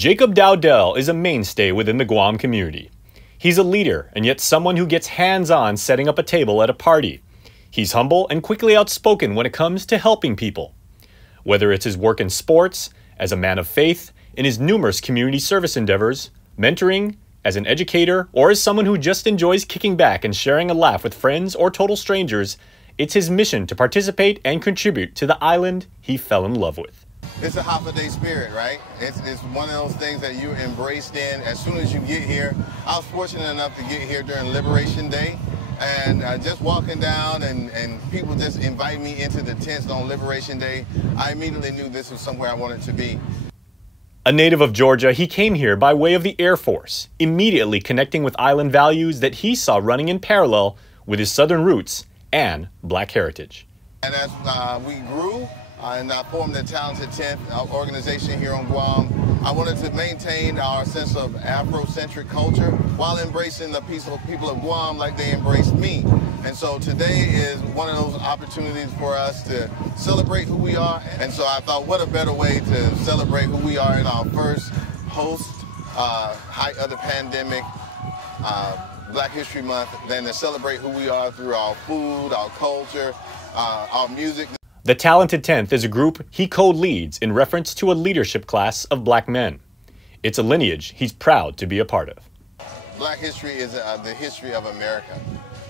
Jacob Dowdell is a mainstay within the Guam community. He's a leader and yet someone who gets hands-on setting up a table at a party. He's humble and quickly outspoken when it comes to helping people. Whether it's his work in sports, as a man of faith, in his numerous community service endeavors, mentoring, as an educator, or as someone who just enjoys kicking back and sharing a laugh with friends or total strangers, it's his mission to participate and contribute to the island he fell in love with. It's a holiday spirit, right? It's one of those things that you're embraced in as soon as you get here. I was fortunate enough to get here during Liberation Day, and just walking down and people just invite me into the tents on Liberation Day, I immediately knew this was somewhere I wanted to be. A native of Georgia, he came here by way of the Air Force, immediately connecting with island values that he saw running in parallel with his Southern roots and Black heritage. And as we grew, and I formed the Talented 10th organization here on Guam, I wanted to maintain our sense of Afrocentric culture while embracing the peaceful people of Guam like they embraced me. And so today is one of those opportunities for us to celebrate who we are. And so I thought, what a better way to celebrate who we are in our first height of the pandemic, Black History Month, than to celebrate who we are through our food, our culture, our music. The Talented 10th is a group he co-leads in reference to a leadership class of Black men. It's a lineage he's proud to be a part of. Black history is the history of America.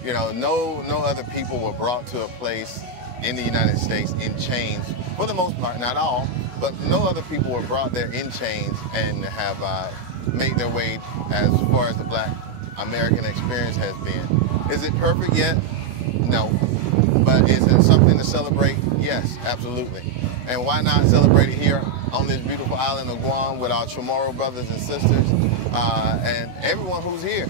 You know, no other people were brought to a place in the United States in chains, for the most part, not all, but no other people were brought there in chains and have made their way as far as the Black American experience has been. Is it perfect yet? No. But is it something to celebrate? Yes, absolutely. And why not celebrate it here on this beautiful island of Guam with our Chamorro brothers and sisters and everyone who's here.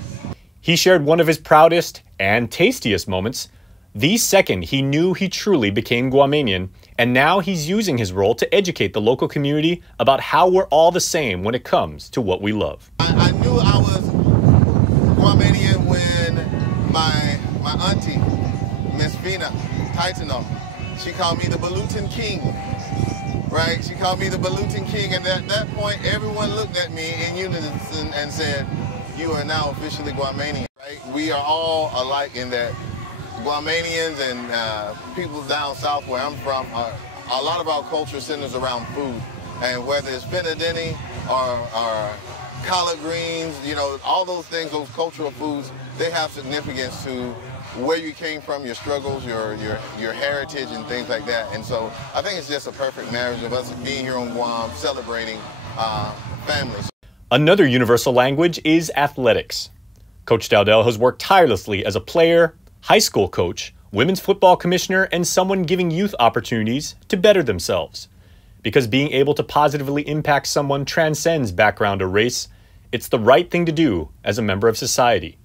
He shared one of his proudest and tastiest moments the second he knew he truly became Guamanian, and now he's using his role to educate the local community about how we're all the same when it comes to what we love. I knew I was Guamanian when my auntie, Miss Vina Titano, she called me the Balutan King, right? She called me the Balutan King, and at that point, everyone looked at me in unison and said, "You are now officially Guamanian." Right? We are all alike in that Guamanians and people down south where I'm from, a lot of our culture centers around food, and whether it's fettuccine or collard greens, you know, all those things, those cultural foods, they have significance to where you came from, your struggles, your heritage, and things like that. And so I think it's just a perfect marriage of us being here on Guam, celebrating families. Another universal language is athletics. Coach Dowdell has worked tirelessly as a player, high school coach, women's football commissioner, and someone giving youth opportunities to better themselves. Because being able to positively impact someone transcends background or race, it's the right thing to do as a member of society.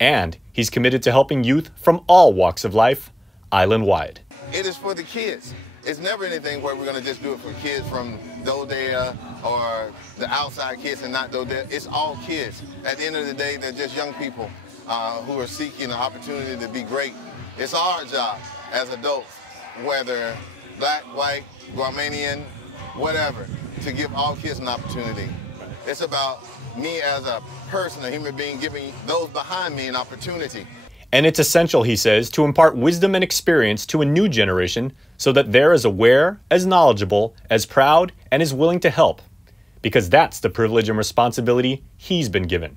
And he's committed to helping youth from all walks of life, island-wide. It is for the kids. It's never anything where we're going to just do it for kids from Dowdell or the outside kids and not Dowdell. It's all kids. At the end of the day, they're just young people who are seeking an opportunity to be great. It's our job as adults, whether Black, white, Guamanian, whatever, to give all kids an opportunity. It's about me as a person, a human being, giving those behind me an opportunity. And it's essential, he says, to impart wisdom and experience to a new generation so that they're as aware, as knowledgeable, as proud, and as willing to help. Because that's the privilege and responsibility he's been given.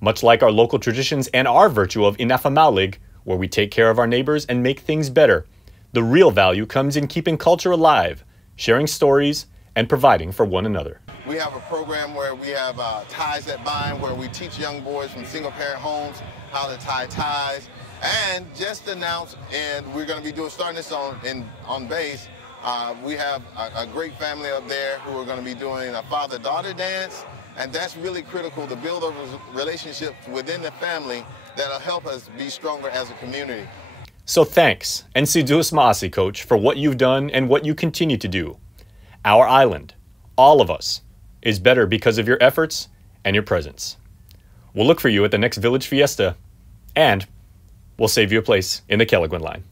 Much like our local traditions and our virtue of inafamalig, where we take care of our neighbors and make things better, the real value comes in keeping culture alive, sharing stories, and providing for one another. We have a program where we have Ties That Bind, where we teach young boys from single-parent homes how to tie ties. And just announced, and we're going to be starting this on base, we have a great family up there who are going to be doing a father-daughter dance, and that's really critical to build those relationships within the family that'll help us be stronger as a community. So thanks, and Sidus Maasi, Coach, for what you've done and what you continue to do. Our island, all of us, is better because of your efforts and your presence. We'll look for you at the next Village Fiesta, and we'll save you a place in the Kelaguen line.